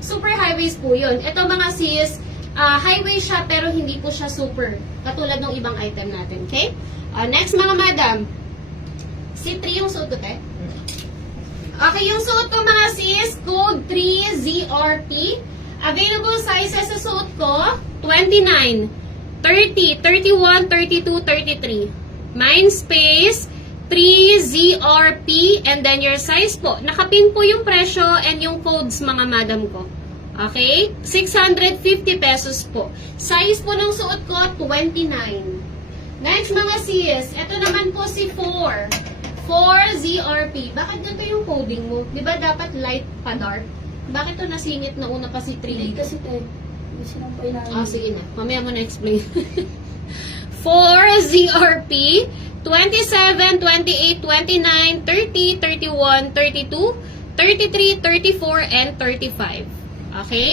super highways po yun. Ito mga sis, highway siya pero hindi po siya super. Katulad ng ibang item natin. Okay? Next mga madam. C3 yung suot ko, te? Okay, yung suot ko mga sis, code 3ZRP. Available sizes sa suot ko, 29, 30, 31, 32, 33. Mind space, 3ZRP, and then your size po. Nakapin po yung presyo and yung codes mga madam ko. Okay? 650 pesos po. Size po ng suot ko, 29. Next mga sis, ito naman po si 4. 4ZRP. Bakit ganito yung coding mo? Di ba dapat light pa dark? Bakit to nasingit na una pa si 3? Kasi tayo, hindi sinampay namin. Sige na. Mamaya mo na explain. 4ZRP, 27, 28, 29, 30, 31, 32, 33, 34, and 35. Okay?